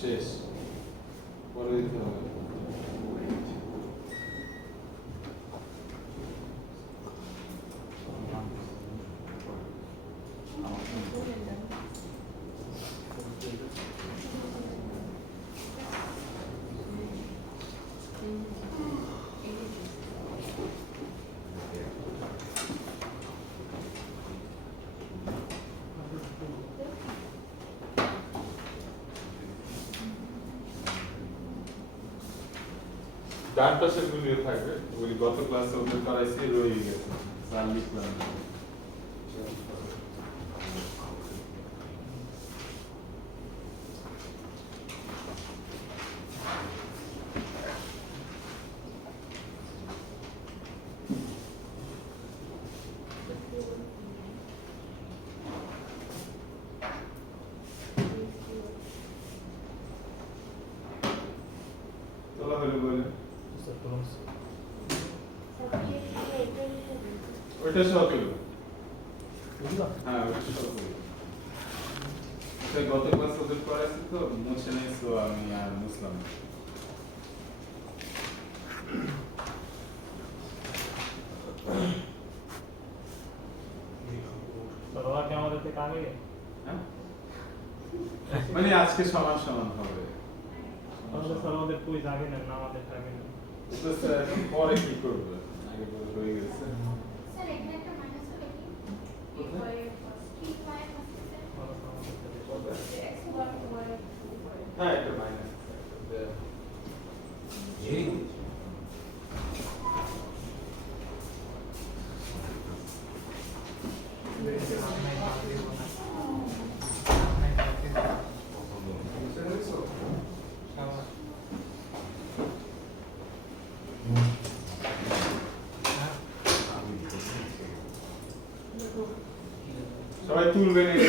শেষ পরে দিতে হবে। ডান পাশের গুলি থাকবে, ওই গত ক্লাসে ওদের করাইছি রয়ে গেছে, স্যার লিখলাম না। তোলা হলো বলে ওইটা সহ তুলবে। হ্যাঁ ওইটা সহ তুলবে। গত ক্লাসে ওদের করাইছি তো মুছে নেই, তো আমি আর মুছলাম না। হ্যাঁ? মানে আজকে সমান সমান হবে। তো স্যার এখন পরে কি করবে? আগে বলে হয়ে গেছে। হ্যাঁ এটা মাইনাস। সবাই তুলবেন এটি।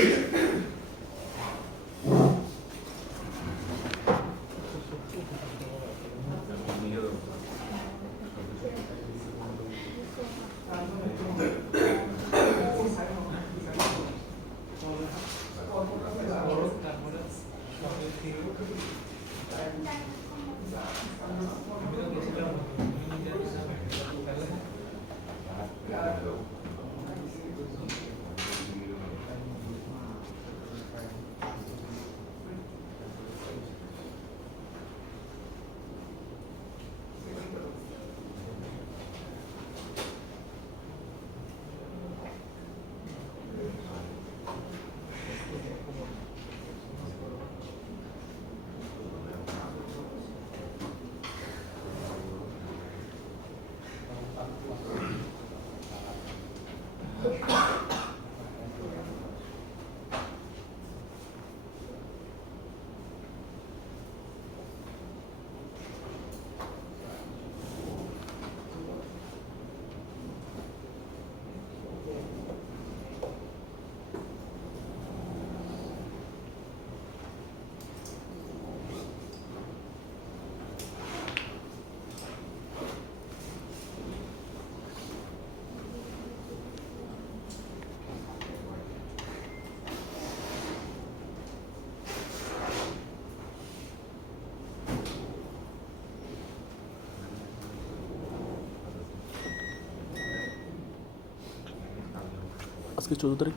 আজকে 14 তারিখ।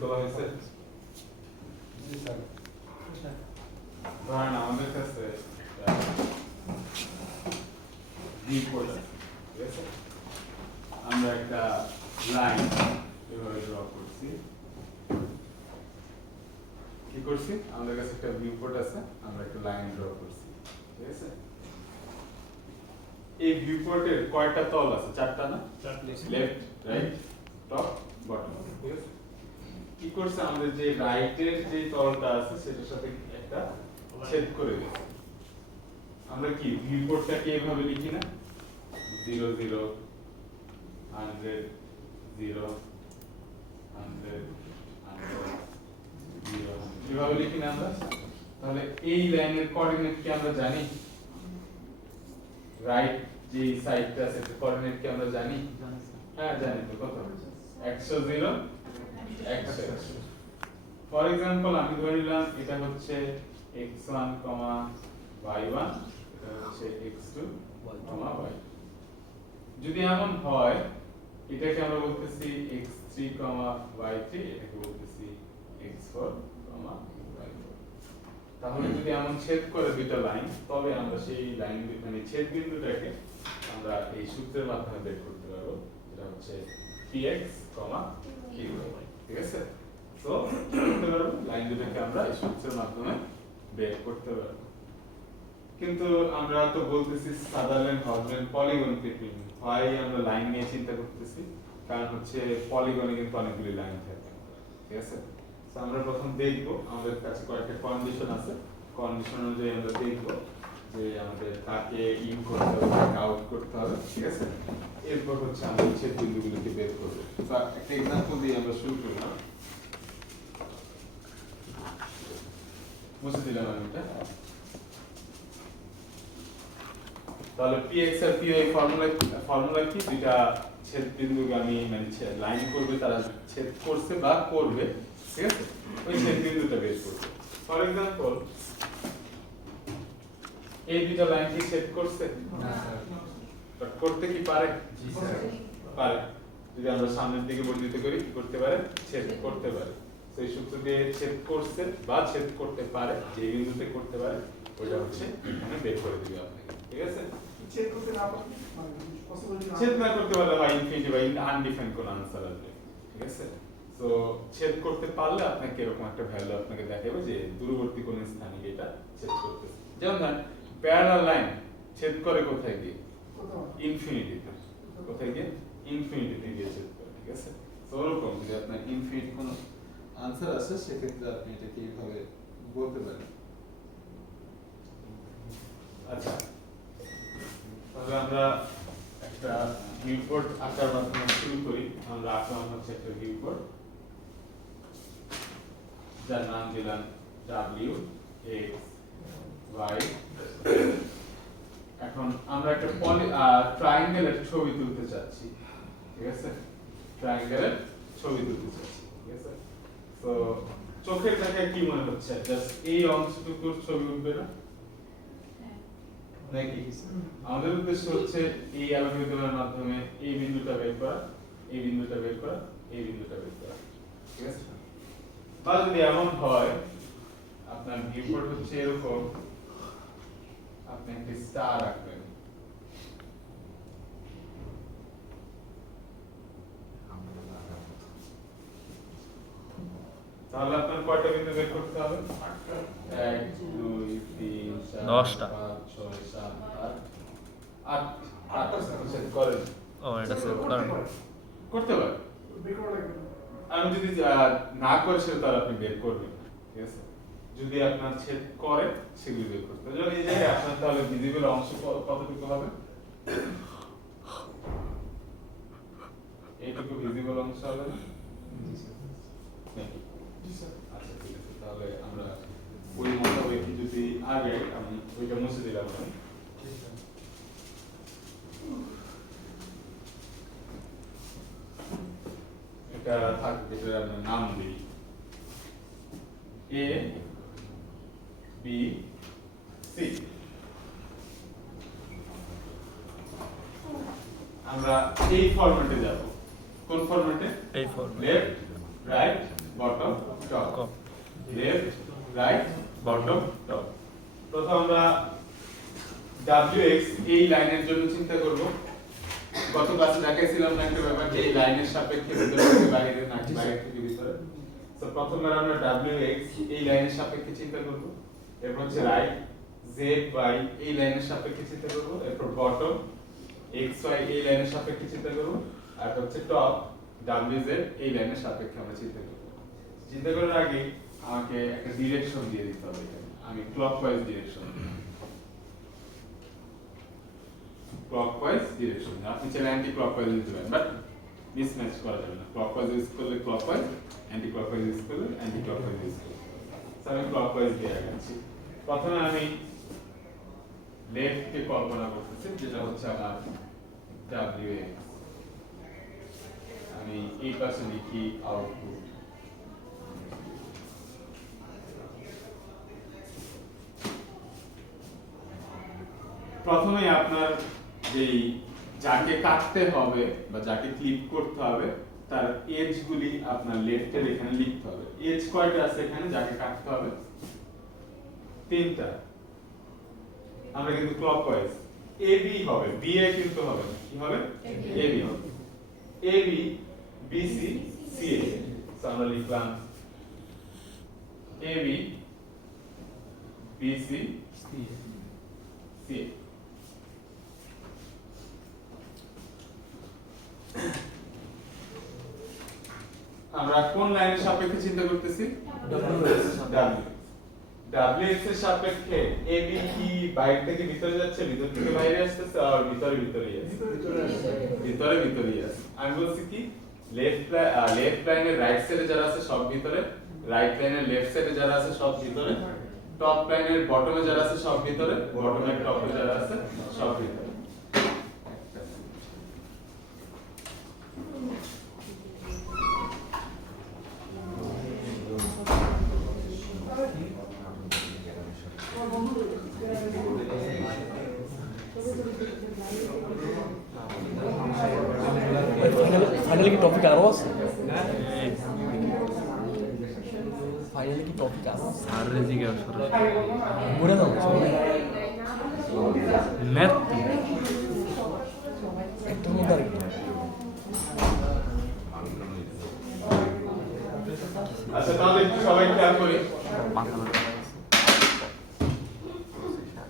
তোলা হয়েছে? ধরেন আমাদের কাছে ভিউপোর্ট আছে, ঠিক আছে? আমরা একটা লাইন এভাবে ড্র করছি। কি করছি? আমাদের কাছে একটা ভিউপোর্ট আছে, আমরা একটা লাইন ড্র করছি, ঠিক আছে? এই ভিউপোর্টের কয়টা তল আছে? চারটা না? লেফট, রাইট, টপ, বটম, ঠিক আছে? কি করছে? আমাদের যে রাইটের যে তলটা আছে সেটার সাথে একটা ছেদ করে দিয়েছে। আমরা কি ভিউপোর্টটাকে এভাবে লিখি না? 0 0 100 0 100 100 0 এভাবে লিখি না আমরা? তাহলে এই লাইনের কোঅর্ডিনেট কি আমরা জানি? রাইট যে সাইডটা আছে সেটার কোঅর্ডিনেট কি আমরা জানি? হ্যাঁ জানি তো। কত? 100 0 100। ফর एग्जांपल আমি ধরে নিলাম এটা হচ্ছে x1, y1, এটা হচ্ছে x2, y। যদি এমন হয় এটাকে আমরা বলতেছি x3, y3, এটাকে বলতেছি x4, y4। তাহলে যদি এমন ছেদ করে দুটো লাইন, তবে আমরা সেই লাইন মানে ছেদ বিন্দুটাকে আমরা এই সূত্রের মাধ্যমে বের করতে পারবো, যেটা হচ্ছে px, qy, ঠিক আছে? তো কি করতে পারবো? লাইন দুটোকে আমরা এই সূত্রের মাধ্যমে বের করতে পারবো। কিন্তু আমরা তো বলতেছি সাদারল্যান্ড হজল্যান্ড পলিগন টেকনিক। হয় আমরা লাইন নিয়ে চিন্তা করতেছি, কারণ হচ্ছে পলিগনে কিন্তু অনেকগুলি লাইন থাকে, ঠিক আছে? তো আমরা প্রথম দেখব, আমাদের কাছে কয়েকটা কন্ডিশন আছে, কন্ডিশন অনুযায়ী আমরা দেখব যে আমাদের কাকে ইন করতে হবে, কাকে আউট করতে হবে, ঠিক আছে? এরপর হচ্ছে আমরা ছেদ বিন্দুগুলোকে বের করব। তো একটা এক্সাম্পল দিয়ে আমরা শুরু করলাম। মুছে দিলাম আমি এটা। তাহলে px আর py ফর্মুলা কি? দুইটা ছেদ বিন্দুগামী মানে লাইন করবে, তারা ছেদ করছে বা করবে, ঠিক আছে? ওই ছেদ বিন্দুটা বের করবে। ফর एग्जांपल এই দুইটা লাইন কি ছেদ করছে? না স্যার। বাট করতে কি পারে? জি স্যার পারে। যদি আমরা সামনের দিকে বর্ধিত করি কি করতে পারে? ছেদ করতে পারে। তো এই সূত্র দিয়ে ছেদ করছে বা ছেদ করতে পারে, যে বিন্দুতে করতে পারে ওটা হচ্ছে এখানে বের করে দিবে আপনাকে, ঠিক আছে? ছেদ করতে না পারলে মানে পসিবিলিটি ছেদ না করতে পারলে হয় ইনফিনিটি বা আনডিফাইন্ড কোন আনসার আসবে, ঠিক আছে? তো ছেদ করতে পারলে আপনাকে এরকম একটা ভ্যালু আপনাকে দেখাবে যে দূরবর্তী কোন স্থানে এটা ছেদ করতেছে। যেমন ধরেন প্যারালাল লাইন ছেদ করে কোথায় গিয়ে? ইনফিনিটিতে। কোথায় গিয়ে? ইনফিনিটিতে গিয়ে ছেদ করে, ঠিক আছে? তো ওরকম যদি আপনার ইনফিনিটি কোন আনসার আসে সেক্ষেত্রে আপনি এটাকে এইভাবে বলতে পারেন। আচ্ছা, তাহলে আমরা একটা ভিউপোর্ট আঁকার মাধ্যমে শুরু করি। আমরা আঁকলাম হচ্ছে একটা ভিউপোর্ট, যার নাম দিলাম w x y। এখন আমরা একটা ট্রায়াঙ্গেলের ছবি তুলতে চাচ্ছি, ঠিক আছে? ট্রায়াঙ্গেলের ছবি তুলতে চাচ্ছি, ঠিক আছে? তো চোখের দেখায় কি মনে হচ্ছে? জাস্ট এই অংশটুকুর ছবি উঠবে না নাকি? আমাদের উদ্দেশ্য হচ্ছে এই অ্যালগরিদমের মাধ্যমে এই বিন্দুটা বের করা, এই বিন্দুটা বের করা, এই বিন্দুটা বের করা, ঠিক আছে? বা যদি এমন হয় আপনার ভিউপোর্ট হচ্ছে এরকম, আপনি একটা স্টার আঁকবেন। তাহলে আপনার কয়টা বিন্দু বের করতে হবে? 1 2 3 4 10টা। 5 6 7 8 8টা সেট করেন। ও এটা সেভ করেন। করতে পারেন। বের করা লাগবে না। আমি যদি না করে সেটা তাহলে আপনি বের করবেন, ঠিক আছে? যদি আপনার ছেদ করে সেগুলি বের করতে হবে। যেমন এই জায়গায় আপনার তাহলে ভিজিবল অংশ কতটুকু হবে? এইটুকু ভিজিবল অংশ হবে না? নাকি? জি স্যার। আচ্ছা ঠিক আছে, তাহলে আমরা ওই মোতাবেক যদি আগে আমি ওইটা মুছে দিলাম আমি। এটা থাকবে, যেটা আমরা নাম দিই A B C। আমরা এই ফরম্যাটে যাব। কোন ফরম্যাটে? এই ফর্মে left right bottom top left right bottom top প্রথম আমরা WX এই লাইনের জন্য চিন্তা করব গত ক্লাসে দেখাইছিলাম না একটা ব্যাপার যে এই লাইনের সাপেক্ষে ভিতরে থেকে বাইরে না বাইরে থেকে ভিতরে তো প্রথমবার আমরা WX এই লাইনের সাপেক্ষে চিন্তা করব এরপর হচ্ছে রাইট ZY এই লাইনের সাপেক্ষে চিন্তা করব এরপর বটম XY এই লাইনের সাপেক্ষে চিন্তা করব আর হচ্ছে টপ WZ এই লাইনের সাপেক্ষে আমরা চিন্তা করব চিন্তা করার আগে আমাকে একটা ডিরেকশন দিয়ে দিতে হবে এখানে আমি ক্লকওয়াইজ ডিরেকশন ক্লকওয়াইজ ডিরেকশন আপনি চাইলে অ্যান্টি ক্লকওয়াইজ দিতে পারেন বাট মিসম্যাচ করা যাবে না ক্লকওয়াইজ ইউজ করলে ক্লকওয়াইজ অ্যান্টি ক্লকওয়াইজ ইউজ করলে অ্যান্টি ক্লকওয়াইজ ইউজ করলে সো আমি ক্লকওয়াইজ দিয়ে আগাচ্ছি প্রথমে আমি লেফট কে কল্পনা করতেছি যেটা হচ্ছে আমার WX আমি এই পাশে লিখি আউটপুট প্রথমে আপনার যেই যাকে কাটতে হবে বা যাকে ক্লিক করতে হবে তার এজ গুলি আপনার লেফটের এখানে লিখতে হবে এজ কয়টা আছে এখানে যাকে কাটতে হবে তিনটা আমরা কিন্তু ক্লকওয়াইজ AB হবে BA কিন্তু হবে না কি হবে AB হবে AB BC CA সো আমরা লিখলাম AB BC CA আমরা কোন লাইনের সাপেক্ষে চিন্তা করতেছি WX এর সাপেক্ষে AB কি বাইরে থেকে ভিতরে যাচ্ছে ভিতর থেকে বাইরে আসতেছে আর ভিতরেই আছে ভিতরেই আছে আমি বলছি কি লেফট লাইনের রাইট সাইডে যারা আছে সব ভিতরে রাইট লাইনের লেফট সাইডে যারা আছে সব ভিতরে টপ লাইনের বটমে যারা আছে সব ভিতরে বটমের টপে যারা আছে সব ভিতরে ফাইনালি কি টপিক আরো আছে ফাইনালি কি টপিক আরো আছে আর রেজিকে আসলে মরে দাও ম্যাথ একটা মধ্যে আরেকটা আচ্ছা তাহলে একটু সবাই খেয়াল করি মাথা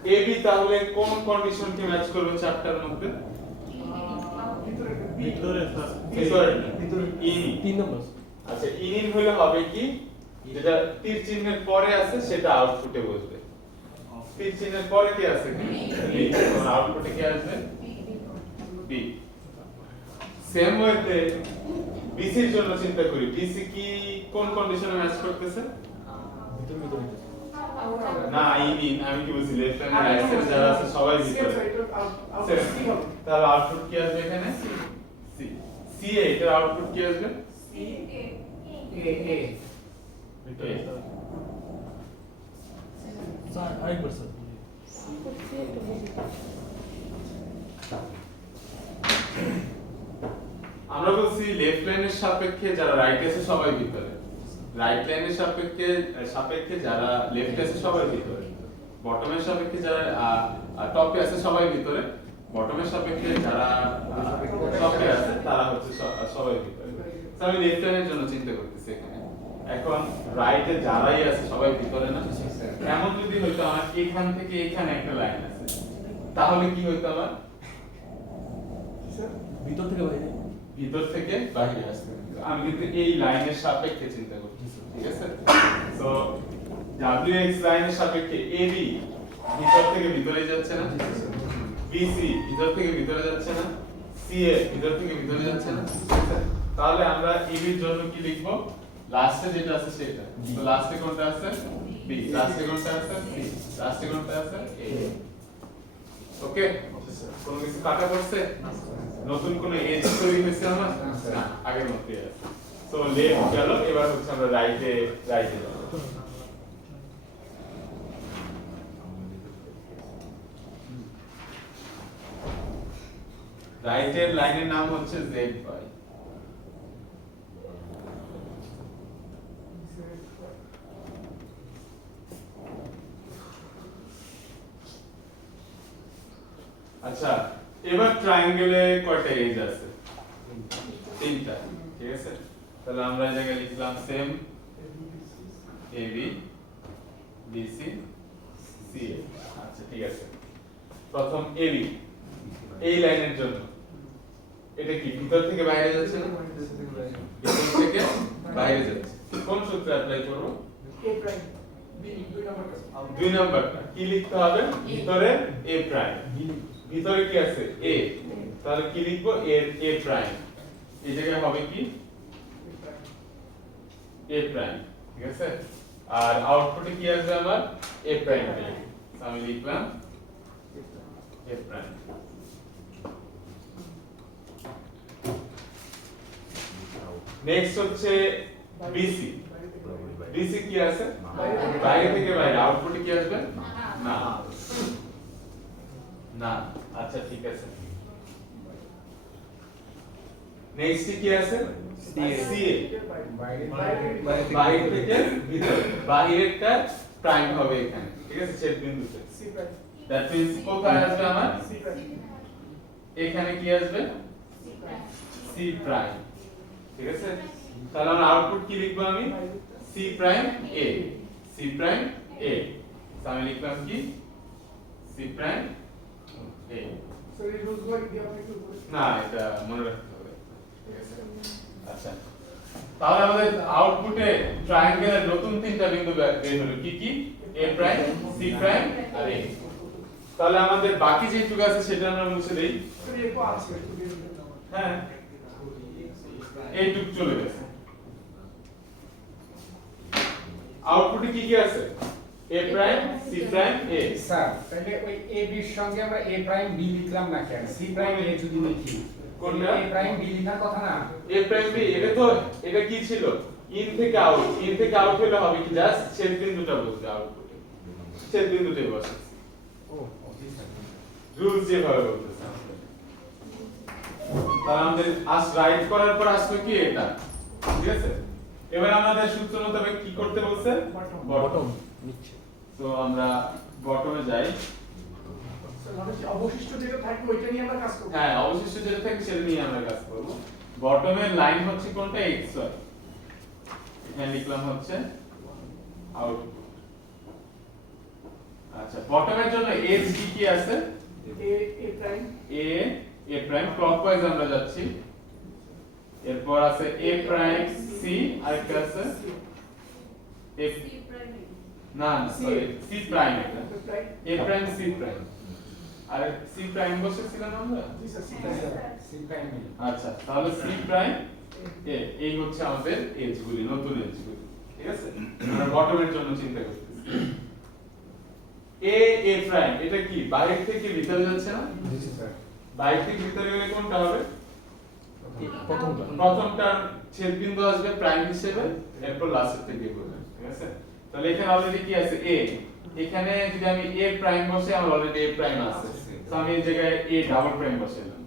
AB তাহলে কোন কন্ডিশনকে ম্যাচ করবে চারটার মধ্যে ভিতরে ইন 3 নম্বর আচ্ছা ইন হলে হবে কি যেটা তীর চিহ্নের পরে আছে সেটা আউটপুটে বসবে তীর চিহ্নের পরে কি আছে বি তখন আউটপুটে কি আসবে বি সেম ওয়েতে BC এর জন্য চিন্তা করি BC কি কোন কন্ডিশনে ম্যাচ করতেছে না ইন আমি কি বলছি লেফট হ্যান্ড রাইট সাইড যারা আছে সবাই ভিতরে তাহলে আউটপুট কি আসবে এখানে সি সি এটার আউটপুট কি আসবে সি এ এ স্যার আরেকবার স্যার আমরা বলছি লেফট লাইনের সাপেক্ষে যারা রাইট আছে সবাই ভিতরে রাইট লাইনের সাপেক্ষে যারা লেফট আছে সবাই ভিতরে বটমের সাপেক্ষে যারা টপে আছে সবাই ভিতরে বটমের সাপেক্ষে যারা টপে আছে তারা হচ্ছে সবাই ভিতরে তো আমি লেফট লাইনের জন্য চিন্তা করতেছি এখানে এখন রাইটে যারাই আছে সবাই ভিতরে না এমন যদি হইতো আমার এখান থেকে এখানে একটা লাইন আছে তাহলে কি হইতো আমার ভিতর থেকে বাইরে ভিতর থেকে বাইরে আসবে আমি কিন্তু এই লাইনের সাপেক্ষে চিন্তা করতেছি ঠিক আছে সো WX লাইনের সাপেক্ষে AB ভিতর থেকে ভিতরে যাচ্ছে না BC ভিতর থেকে ভিতরে যাচ্ছে না CA ভিতর থেকে ভিতরে যাচ্ছে না তাহলে আমরা AB এর জন্য কি লিখব লাস্টে যেটা আছে সেটা তো লাস্টে কোনটা আছে B লাস্টে কোনটা আছে C লাস্টে কোনটা আছে A ওকে কোনো কিছু কাটা পড়ছে নতুন কোন এজ তৈরি হয়েছে আমার না আগের মতই আছে সো লেফট গেল এবার হচ্ছে আমরা রাইটে যাব রাইটের লাইনের নাম হচ্ছে ZY আচ্ছা এবার ট্রায়াঙ্গেলে কয়টা এজ আছে তিনটা ঠিক আছে তাহলে আমরা এই জায়গায় লিখলাম সেম AB BC CA আচ্ছা ঠিক আছে প্রথম AB এই লাইনের জন্য এটা কি ভিতর থেকে বাইরে যাচ্ছে না ভিতর থেকে বাইরে যাচ্ছে কোন সূত্র অ্যাপ্লাই করব A prime B 2 নাম্বার কাজ দুই নাম্বারটা কি লিখতে হবে ভিতরে A প্রাইম ভিতরে কি আছে A তাহলে কি লিখবো A প্রাইম এই জায়গায় হবে কি A প্রাইম ঠিক আছে আর আউটপুটে কি আসবে আমার A প্রাইম আমি লিখলাম A প্রাইম নেক্সট হচ্ছে BC BC কি আছে বাইরে থেকে বাইরে আউটপুটে কি আসবে না না আচ্ছা ঠিক আছে নেক্সট কি আছে CA বাইরে থেকে ভিতরে বাইরেরটা প্রাইম হবে এখানে ঠিক আছে ছেদ বিন্দুতে C prime দ্যাট মিন্স কোথায় আসবে আমার C prime এখানে কি আসবে C প্রাইম ঠিক আছে তাহলে আমরা আউটপুট কি লিখবো আমি C prime A C prime A আমি লিখলাম কি C প্রাইম A So এই রুলসগুলো কি আপনি একটু বলুন না এটা মনে রাখতে হবে ঠিক আছে আচ্ছা তাহলে আমাদের আউটপুটে ট্রায়াঙ্গেলের নতুন তিনটা বিন্দু বের হলো কি কি A প্রাইম C প্রাইম আর A তাহলে আমাদের বাকি যেটুকু আছে সেটা আমরা মুছে দেই তো এরকম আছে একটু বের করে দাও হ্যাঁ এইটুক চলে গেছে আউটপুটে কি কি আছে A prime C prime A sir তাহলে ওই এ বি এর সঙ্গে আমরা এ প্রাইম বি লিখলাম না কেন সি প্রাইম এ যদি লিখি কোনটা? এ প্রাইম বি লেখার কথা না A প্রাইম B এটা তো এটা কি ছিল ইন থেকে আউট হলে হবে কি জাস্ট ছেদ বিন্দুটা বসবে আউটপুটে ছেদ বিন্দুটাই বসে ও ওকে স্যার রুলস যেভাবে বলতেছে তাহলে আমাদের রাইট করার পর আসবে কি এটা ঠিক আছে এবার আমাদের সূত্র মোতাবেক কি করতে বলছে বটম নিচ্ছে তো আমরা বটমে যাই স্যার মানে অবশিষ্ট যেটা থাকবে ওইটা নিয়ে আমরা কাজ করব হ্যাঁ অবশিষ্ট যেটা থাকে সেটা নিয়ে আমরা কাজ করব বটমের লাইন হচ্ছে কোনটা xy এখানে লিখলাম হচ্ছে আউটপুট আচ্ছা বটমের জন্য এজ কি আছে A prime a prime clockwise আমরা যাচ্ছি এরপর আছে a প্রাইম c আরেকটা আছে a না না সরি c প্রাইম এটা prime a prime c prime আর c প্রাইম বসেছিলাম আমরা জি sir C C prime A আচ্ছা তাহলে c প্রাইম a এই হচ্ছে আমাদের এজগুলি নতুন এজগুলি ঠিক আছে আমরা বটমের জন্য চিন্তা করতেছি a প্রাইম এটা কি বাইরে থেকে ভিতরে যাচ্ছে না জি স্যার বাইরে থেকে ভিতরে গেলে কোনটা হবে প্রথমটা প্রথমটার ছেদ বিন্দু আসবে প্রাইম হিসেবে এরপর লাস্টের থেকে বলবেন ঠিক আছে তাহলে এখানে অলরেডি কি আছে a এখানে যদি আমি a প্রাইম বসে আমার অলরেডি a প্রাইম আছে তো আমি এই জায়গায় a ডাবল প্রাইম বসালাম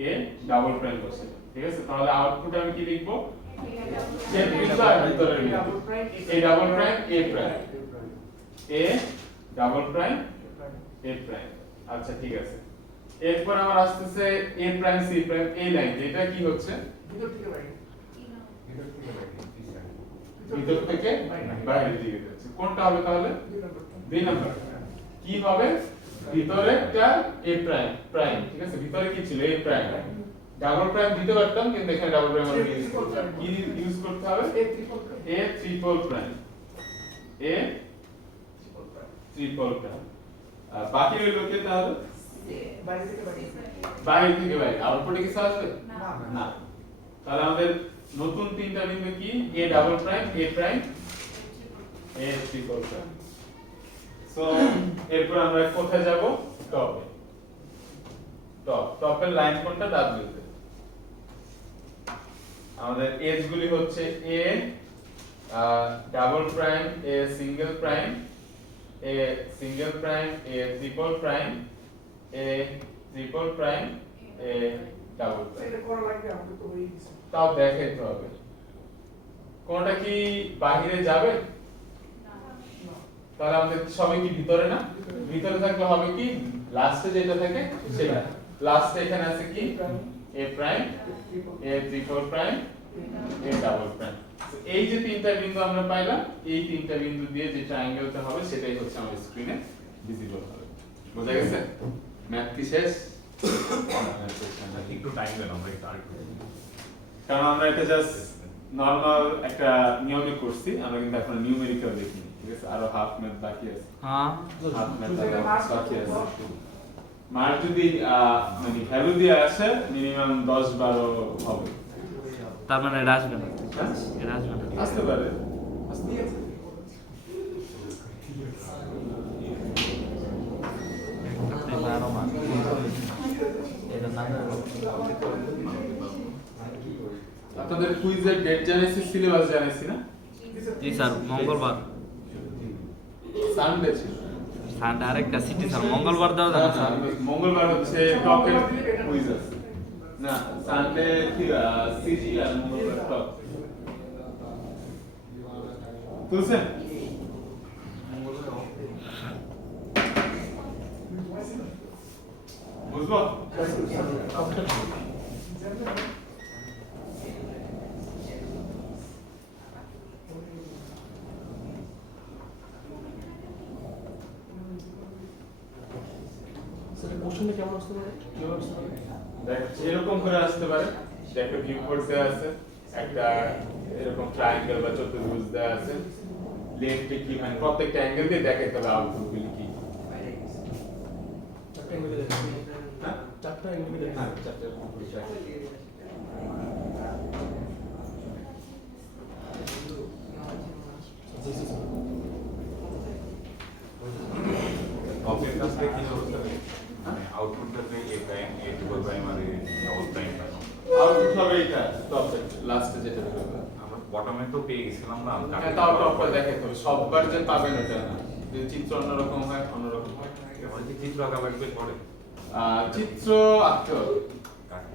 a ডাবল প্রাইম বসালাম ঠিক আছে তাহলে আউটপুটে আমি কি লিখব ছেদ বিন্দু আর ভিতরের বিন্দু double prime a double prime a prime a double prime a prime আচ্ছা ঠিক আছে এরপর আমার আসতেছে a প্রাইম c প্রাইম এই লাইন এটা কি হচ্ছে ভিতর থেকে বাইরে ভিতর থেকে বাইরে জি স্যার ভিতর থেকে বাইরের দিকে যাচ্ছে কোনটা হবে তাহলে দুই নাম্বার কি হবে ভিতরেরটা a প্রাইম প্রাইম ঠিক আছে ভিতরে কি ছিল a প্রাইম ডাবল প্রাইম দিতে পারতাম কিন্তু এখানে ডাবল প্রাইম আমরা ইউজ করতে কি ইউজ করতে হবে A triple prime a triple prime a triple prime বাকি রইল কি তাহলে বাইরে থেকে বাইরে বাইরে থেকে বাইরে আউটপুটে কিছু আসবে না না তাহলে আমাদের নতুন তিনটা বিন্দু কি a double prime a prime a triple prime so এরপর আমরা কোথায় যাব টপে টপের লাইন কোনটা w তে আমাদের এজ গুলি হচ্ছে a double prime a single prime a single prime a triple prime a triple prime a double prime এটা করা লাগবে আমাদের তো হয়ে গেছে তাও দেখাইতে হবে কোনটা কি বাহিরে যাবে না তাহলে আমাদের সবাই কি ভিতরে না ভিতরে থাকলে হবে কি লাস্টে যেটা থাকে সেটা লাস্টে এখানে আছে কি a prime a triple prime a double prime এই যে তিনটা বিন্দু আমরা পাইলাম এই তিনটা বিন্দু দিয়ে যে ট্রায়াঙ্গেলটা হবে সেটাই হচ্ছে আমাদের স্ক্রিনে ভিজিবল হবে বোঝা গেছে ম্যাথ কি শেষ একটু টাইম দেন আমরা একটু আরেকটু কারণ আমরা এটা জাস্ট নরমাল একটা নিয়মে করছি আমরা কিন্তু এখন নিউমেরিক্যাল দেখিনি ঠিক আছে আরো হাফ ম্যাথ বাকি আছে হ্যাঁ হাফ ম্যাথ বাকি আছে মার যদি মানে ভ্যালু দিয়ে আসে মিনিমাম 10-12 হবে তার মানে এটা আসবে না হ্যাঁ? এটা আসবে না আসতে পারে আরো মান এটা না আপনাদের কুইজের ডেট জানাইছি সিলেবাস জানাইছি না জি স্যার মঙ্গলবার সানডে ছিল সানডে আরেকটা সিটি স্যার মঙ্গলবার দাও জানো স্যার মঙ্গলবার হচ্ছে টপের কুইজ আছে না সানডে সিজি আর মঙ্গলবার টপ তুলছেন বুঝবো স্যার কোশ্চেনটা কেমন আসতে পারে কিভাবে আসতে পারে দেখ এরকম করে আসতে পারে যে একটা ভিউ কোড দেওয়া আছে একটা এরকম ট্রায়াঙ্গেল বা চতুর্ভুজ দেওয়া আছে লেন্থে কি মানে প্রত্যেকটা অ্যাঙ্গেল দিয়ে দেখাইতে হবে আউটপুট গুলি কি চারটা এঙ্গেল দেখেন হ্যাঁ চারটা এঙ্গেল দেখেন হ্যাঁ চারটে কমপ্লিট অপের কাছে কি অবস্থা মানে আউটপুট কাছে A prime A triple prime আর এ ডাবল প্রাইম আউটপুট হবে এটা টপে লাস্টে যেটা বের হবে আমরা বটমে তো পেয়ে গেছিলাম না হ্যাঁ তাও টপটা দেখাইতে হবে সববার যে পাবেন ওটা না যদি চিত্র অন্যরকম হয় অন্যরকম হয় এবার কি চিত্র আঁকা লাগবে পরে চিত্র আঁকতে হবে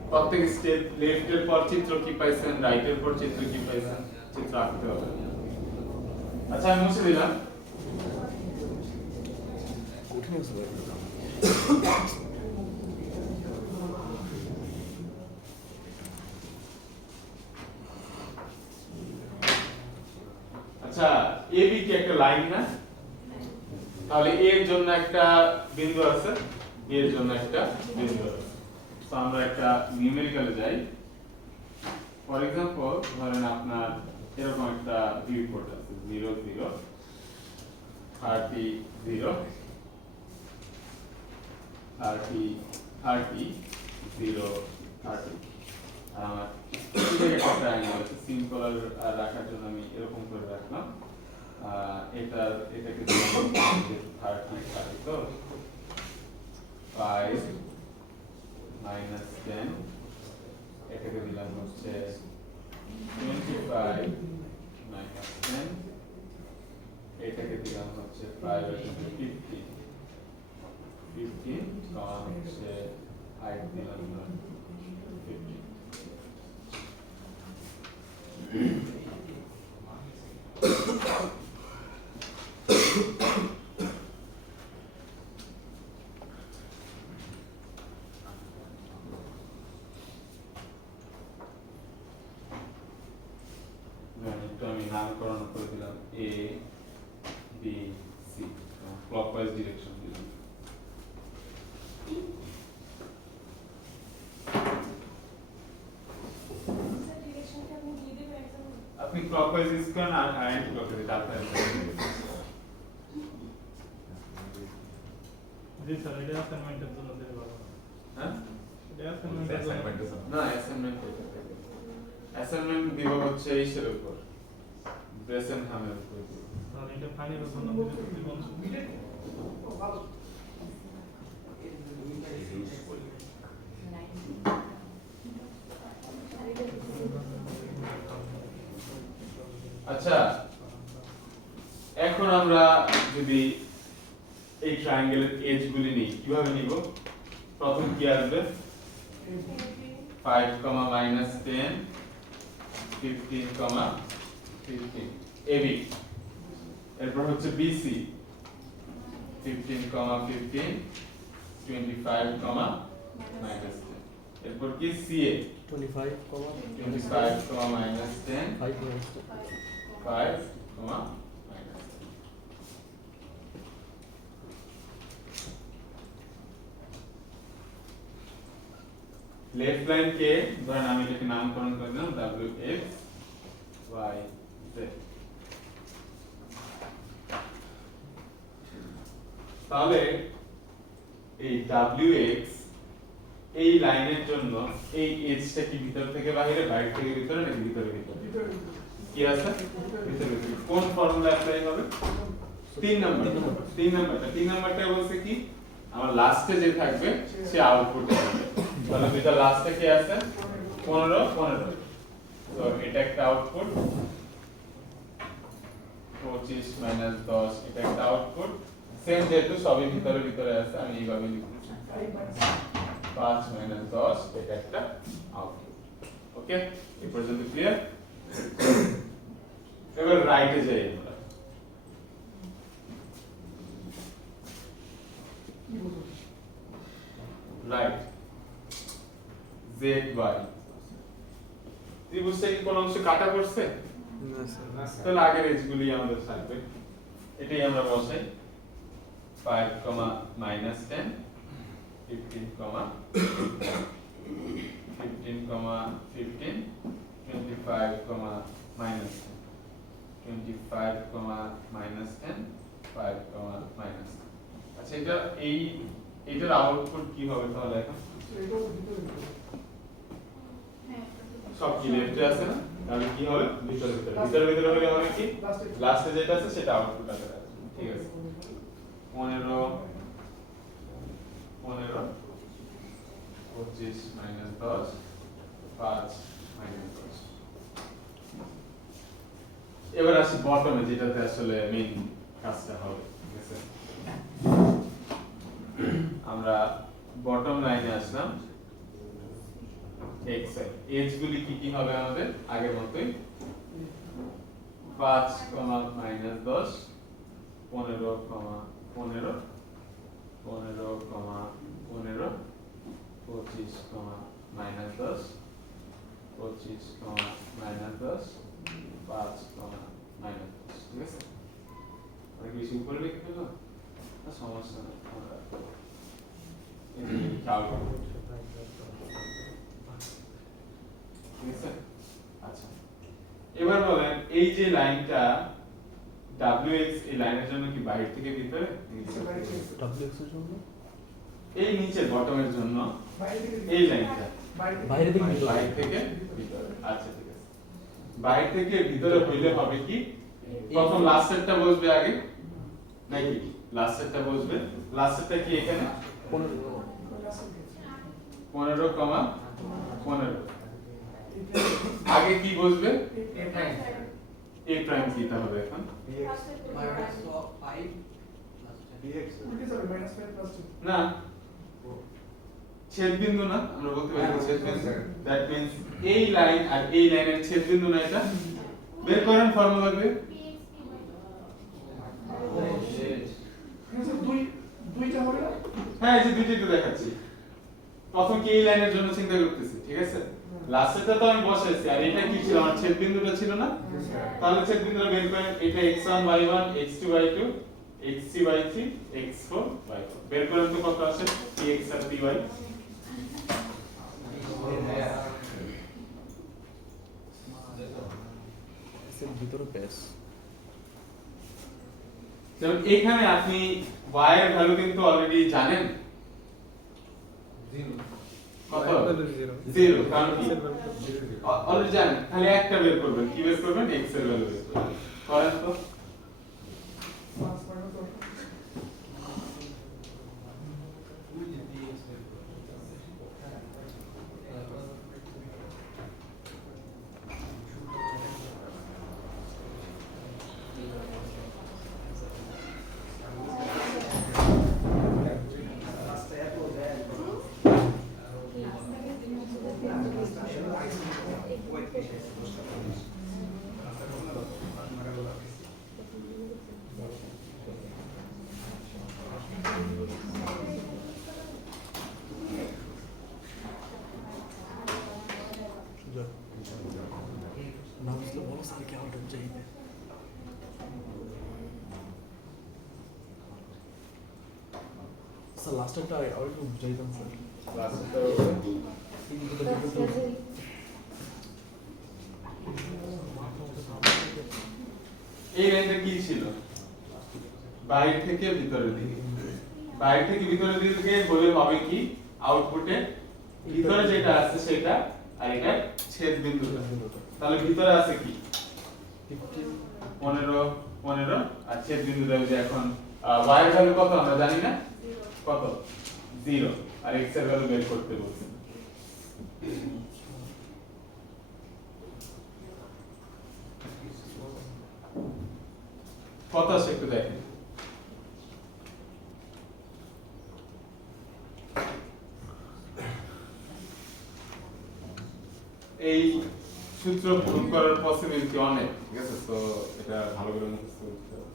প্রত্যেক স্টেপ লেফটের পর চিত্র কি পাইছেন রাইটের পর চিত্র কি পাইছেন চিত্র আঁকতে হবে আচ্ছা আমি মুছে দিলাম কঠিন আছে ভাই আচ্ছা এবি কি একটা লাইন না তাহলে এ এর জন্য একটা বিন্দু আছে বি এর জন্য একটা বিন্দু আছে তো আমরা একটা নিউমেরিক্যালে যাই ফর এক্সাম্পল ধরেন আপনার এরকম একটা ভিউ কোড আছে 0 0 30 0 30 30 0 30 আর আমার একটা ট্রায়াঙ্গেল আছে সিম্পল আর রাখার জন্য আমি এরকম করে রাখলাম এটাকে দিলাম 30 30 তো 5 minus 10 এটাকে দিলাম হচ্ছে 25 minus 10 এটাকে দিলাম হচ্ছে 5 আর 15 15 কম হচ্ছে 5 দিলাম 15 আমি নামকরণ করে দিলাম A B C clockwise direction দিলাম আপনি ক্লকওয়াইজ ইউজ করেন আর অ্যান্টি ক্লকওয়াইজ তারপরে জি স্যার এটা অ্যাসাইনমেন্টের জন্য দিতে পারবো হ্যাঁ এটা অ্যাসাইনমেন্টের জন্য অ্যাসাইনমেন্ট আছে না অ্যাসাইনমেন্ট দিব হচ্ছে এইসের উপর ব্রেসেনহামের উপর দিব তাহলে এটা ফাইনালের জন্য দিতে দিব আচ্ছা এখন আমরা যদি এই ট্রায়াঙ্গেলের এজ গুলি নিই কিভাবে নিব প্রথম কি আসবে 5, minus 10 15, 15 AB এরপর হচ্ছে BC 15, 15 25 কমা মাইনাস 10 এরপর কি C A 25 comma 25 comma minus 10 5 minus 5 comma minus left line কে ধরেন আমি এটাকে নামকরণ করে দিলাম w x y z তাহলে এই wx এই লাইনের জন্য এই এজটা কি ভিতর থেকে বাইরে বাইরে থেকে ভিতরে নাকি ভিতরে ভিতরে কি আছে ভিতরে ভিতরে কোন ফর্মুলা অ্যাপ্লাই হবে 3 নাম্বারটা বলছে কি আমার লাস্টে যে থাকবে সে আউটপুটে হবে তাহলে দুইটা লাস্টে কি আছে 15 তো এটা একটা আউটপুট 25 মাইনাস 10 এটা একটা আউটপুট সেম যেহেতু সবই ভিতরে ভিতরে আছে আমি এইভাবে লিখছি 5 মাইনাস 10 এটা একটা আউটপুট ওকে এই পর্যন্ত ক্লিয়ার এবার রাইটে যাই আমরা রাইট z y ত্রিভুজটা কি কোন অংশে কাটা পড়ছে তাহলে আগের এজগুলি আমাদের থাকবে এটাই আমরা বসাই 5 কমা মাইনাস 10 15 কমা 15 কমা 15 25 comma minus 25 comma minus 10 5 comma minus আচ্ছা এটার আউটপুট কি হবে তাহলে এখন সব কি লেফটে আছে না তাহলে কি হবে ভিতরে ভিতরে হলে হবে কি লাস্টে যেটা আছে সেটা আউটপুট আসবে ঠিক আছে 15 25 মাইনাস 10 5 মাইনাস 10 এবার আসি বটমে যেটাতে আসলে মেইন কাজটা হবে ঠিক আছে আমরা বটম লাইনে আসলাম x এজ গুলি কি হবে আমাদের আগের মতই 5 কমা মাইনাস 10 15 কমা 15 15 কমা 15 25 comma minus 10 25 comma minus 10 5 comma minus 10 ঠিক আছে অনেক বেশি উপরে লিখতে হলো না সমস্যা নেই আমরা এই খেয়াল করব ঠিক আছে আচ্ছা এবার বলেন এই যে লাইনটা wx এই লাইনের জন্য কি বাইরে থেকে ভিতরে wx এর জন্য এই নিচে বটমের জন্য এই লাইনটা বাইরে থেকে ভিতরে বাইরে থেকে ভিতরে আচ্ছা ঠিক আছে বাইরে থেকে ভিতরে হইলে হবে কি প্রথম লাস্টেরটা বসবে আগে নাকি লাস্টেরটা বসবে লাস্টেরটা কি এখানে 15 কমা 15 আগে কি বসবে a প্রাইম কি তাহলে এখন না ছেদ বিন্দু না আমরা বলতে পারি ছেদ বিন্দু দ্যাট মিন্স এই লাইন আর এই লাইনের ছেদ বিন্দু না এটা বের করেন ফর্মুলা দিয়ে দুইটা হবে না হ্যাঁ এই যে দুইটাই তো দেখাচ্ছি প্রথম কি এই লাইনের জন্য চিন্তা করতেছি ঠিক আছে লাস্টেরটা তো আমি বসাইছি আর এটা কি ছিল আমার ছেদ বিন্দুটা ছিল না তাহলে ছেদ বিন্দুটা বের করেন এটা x1 y1 x2 y2 x3 y3 x4 y4 বের করেন তো কত আসে px আর py এর ভিতরে বেস যেমন এখানে আপনি y এর ভ্যালু কিন্তু অলরেডি জানেন কত 0 কারণ কি অলরেডি জানেন খালি একটা বের করবেন কি বের করবেন x এর ভ্যালু বের করবেন করেন তো স্যার লাস্ট টাইমটা আর একটু বুঝাই দিতাম স্যার লাস্টটা এই লাইনটা কি ছিল? বাইরে থেকে ভিতরের দিকে, বাইরে থেকে ভিতরের দিকে বলে হবে কি আউটপুটে ভিতরে যেটা আছে সেটা আর এটা ছেদ বিন্দু। তাহলে ভিতরে আছে কি 15 15 আর ছেদ বিন্দুটা যে এখন y এর ভ্যালু কত আমরা জানি না, কত 0 আর x এর ভ্যালু বের করতে বলছে। কত আছে একটু দেখেন। এই সূত্র প্রয়োগ করার পসিবিলিটি অনেক, ঠিক আছে? তো এটা ভালো করে মুখস্থ করতে হবে।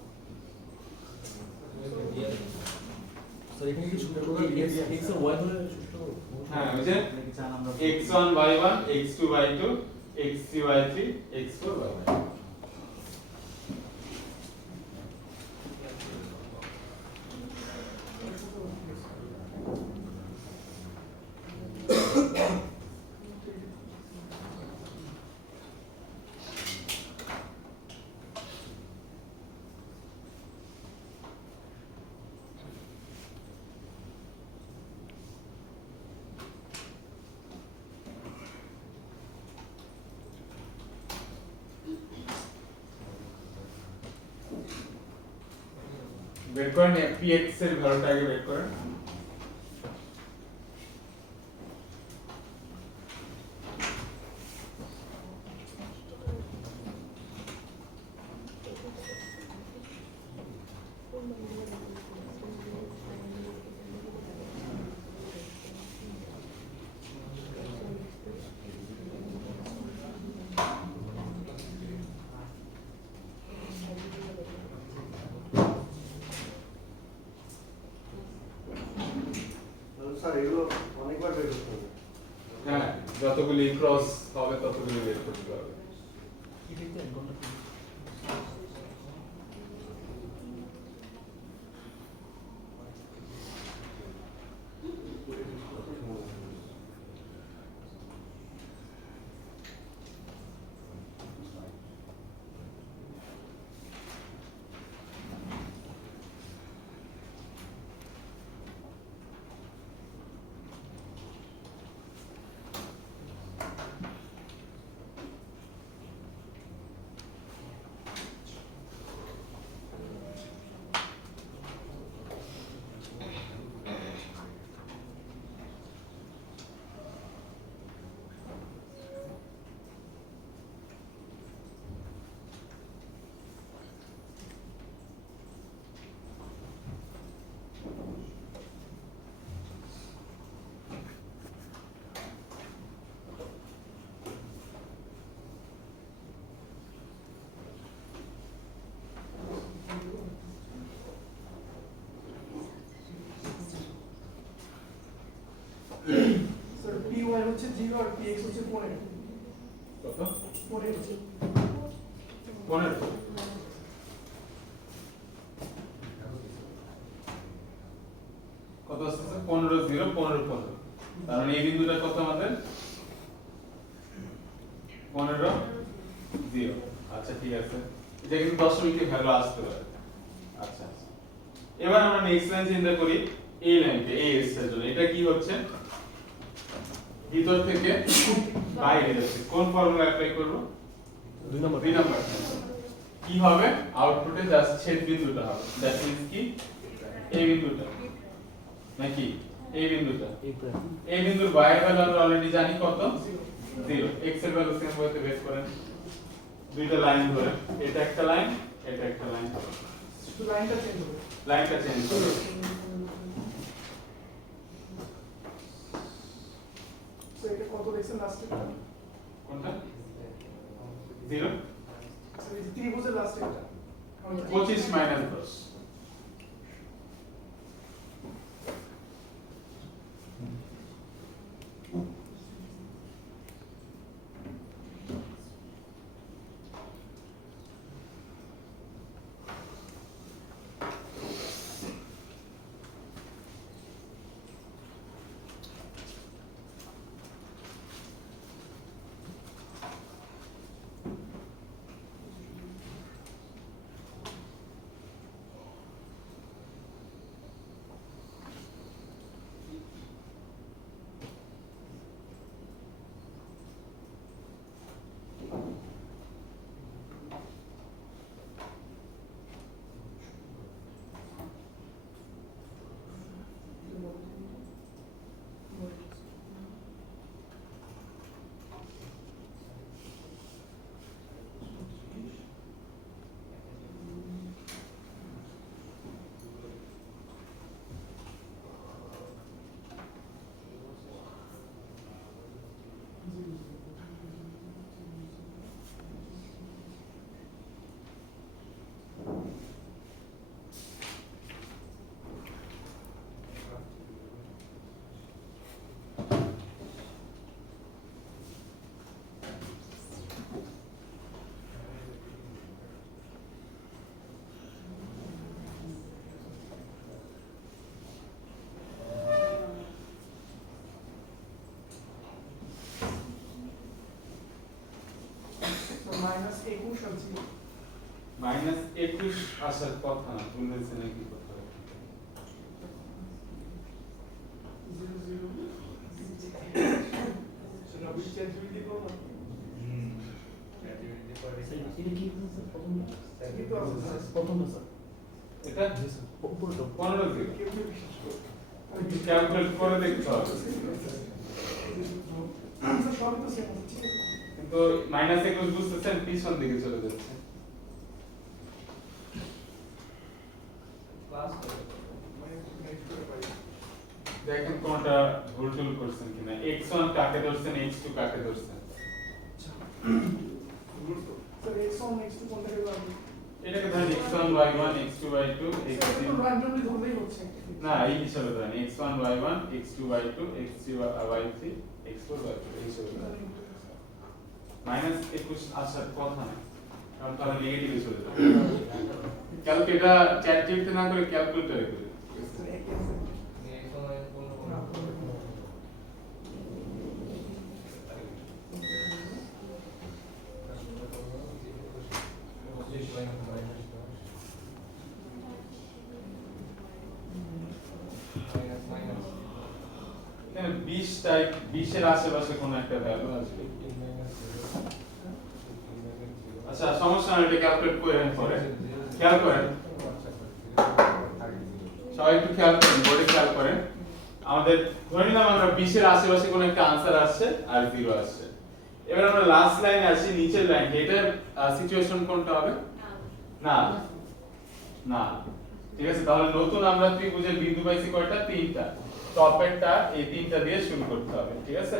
স্যার এখানে কি সূত্র প্রকার x আর y ধরে সূত্র? হ্যাঁ ওই যে x1 y1 x2 y2 x3 y3 x4 y1। বের করেন px এর ভ্যালুটা আগে বের করেন। স্যার এগুলো অনেকবার বের করতে হবে। হ্যাঁ যতগুলি ক্রস হবে ততগুলি বের করতে হবে। কি দেখতে 1 ঘন্টা স্যার py হচ্ছে 0 আর px হচ্ছে 15 কত 15 15 কত আসছে 15 0 15 15। তার মানে এই বিন্দুটা কত আমাদের 15 0। আচ্ছা ঠিক আছে, এটা কিন্তু দশমিকের ভ্যালু আসতে পারে। আচ্ছা আচ্ছা, এবার আমরা নেক্সট লাইন চিন্তা করি। এই লাইনটা এই এর জন্য এটা কি হচ্ছে ভিতর থেকে বাইরে যাচ্ছে। কোন ফর্মুলা অ্যাপ্লাই করব? 2 নম্বর 2 নাম্বার। কি হবে আউটপুটে জাস্ট ছেদ বিন্দুটা হবে, দ্যাট মিন্স কি এই বিন্দুটা নাকি এই বিন্দুটা। এই প্রাইম এই বিন্দুর y এর ভ্যালু আমরা অলরেডি জানি কত 0, x এর ভ্যালু সেম ওয়েতে বের করেন। দুইটা লাইন ধরে এটা একটা লাইন এটা একটা লাইন, শুধু লাইনটা চেঞ্জ হবে। লাইনটা চেঞ্জ হবে। স্যার এটা কত দেখছেন লাস্টেরটা? কোনটা 0 স্যার এই ত্রিভুজের লাস্টেরটা 25 মাইনাস 10। -21 আছে -21 আসার কথা না, ভুল হয়েছে নাকি কথা? 0 সেটা বিচার জুড়ে দিব না এটা কি স্যার প্রথমটা? কিন্তু আছে স্যার প্রথমটা স্যার। এটা জি স্যার। পুরোটা। 15 দিন কেউ কেউ বিশ্বাস করে ক্যালকুলেট করে দেখতে হবে। আনসার সবই তো সেম ঠিক আছে কিন্তু -21 বুঝতেছেন পিছন দিকে চলে যাচ্ছে। দেখেন কোনটা ভুল টুল করছেন কিনা। x1 কাকে ধরছেন, x2 কাকে ধরছেন? স্যার x1 x2 কোনটা দেব আপনি এটাকে ধরেন x1 y1 x2 y2 x3 তো randomly ধরলেই হচ্ছে না এই হিসাবে ধরেন x1 y1 x2 y2 x3 y3 x4 y2 এই হিসাবে ধরেন। -21 আসার কথা না, কারণ তাহলে নেগেটিভে চলে যাবে। ক্যালকুলেটর চ্যাট জিপিটি না করে ক্যালকুলেটরে করে। এখানে 20 টাইপ 20 এর আশেপাশে কোন একটা ভ্যালু আসবে। আচ্ছা সমস্যা না, এটা ক্যালকুলেট করে পরে খেয়াল করেন, সবাই একটু খেয়াল করেন, বোর্ডে খেয়াল করেন। আমাদের ধরে নিলাম আমরা 20 এর আশেপাশে কোন একটা আনসার আসছে আর 0 আসছে। এবার আমরা লাস্ট লাইনে আসি, নিচের লাইন, এটার সিচুয়েশন কোনটা হবে? না না, ঠিক আছে। তাহলে নতুন আমরা ত্রিভুজের বিন্দু পাইছি কয়টা? 3টা। টপেরটা এই 3টা দিয়ে শুরু করতে হবে, ঠিক আছে।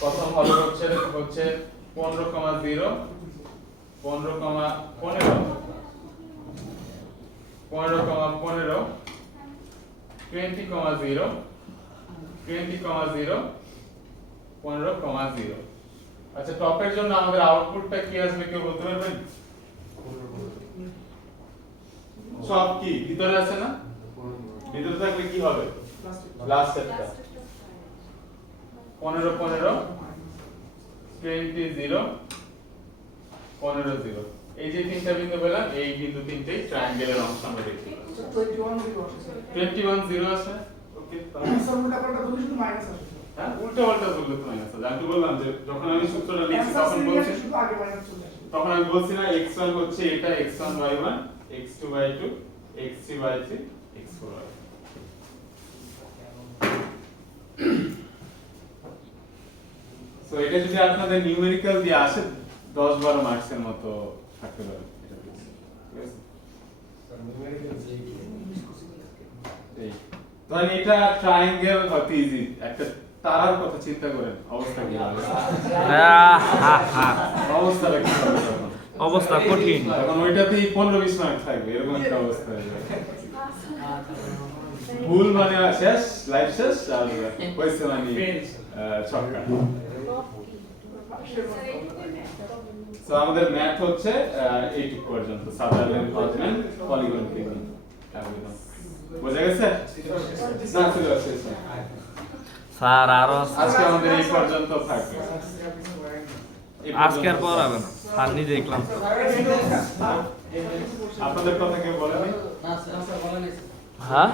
প্রথম হলো হচ্ছে 15,0 15,15 15,15 20,0 20,0 15,0। আচ্ছা টপের জন্য আমাদের আউটপুটটা কি আসবে কেউ বলতে পারবেন? সব কি ভিতরে আছে না? ভিতরে থাকলে কি হবে? লাস্ট একটা 15 15 20 0 15 0। এই যে তিনটা বিন্দু পেলাম, এই বিন্দু তিনটেই ট্রায়াঙ্গেলের অংশ আমরা দেখতে পাচ্ছি। 21 0 আছে স্যার 21 0 আছে। ওকে তাহলে স্যার উল্টা পাল্টা ধরলে শুধু মাইনাস আসে হ্যাঁ উল্টা পাল্টা বললে তো মাইনাস আছে। আমি তো বললাম যে যখন আমি সূত্রটা লিখছি স্যার তখন বলছি, শুধু আগে মাইনাস চলে আসে তখন আমি বলছি না x1 হচ্ছে এটা x1 y1 x2 y2 x3 y3 x4 y4। So এটা যদি আপনাদের নিউমেরিক্যাল দিয়ে আসে 10-12 মার্কসের মতো থাকতে পারে এটা, ঠিক আছে। এই ধরেন এটা ট্রায়াঙ্গেল হতে ইজি, একটা তারার কথা চিন্তা করেন, অবস্থা কি হবে? অবস্থাটা কি হবে তখন? অবস্থা কঠিন। তখন ওইটাতেই 15-20 মার্ক থাকবে, এরকম একটা অবস্থা হয়ে যাবে। ভুল মানে শেষ, লাইফ শেষ, আর হয়েছে মানে ছক্কা। সো আমাদের ম্যাথ হচ্ছে এইটুকু পর্যন্ত, সাধারণ কর্ডিনেট পলিগন টেকনিক। বোঝা গেছে? না চলে আসছে স্যার আরো আজকে আমাদের এই পর্যন্ত থাকবে। আজকে আর পড়াবেন না স্যার, নিজে দেখলাম। আপনাদের কথা কেউ বলেনি? হ্যাঁ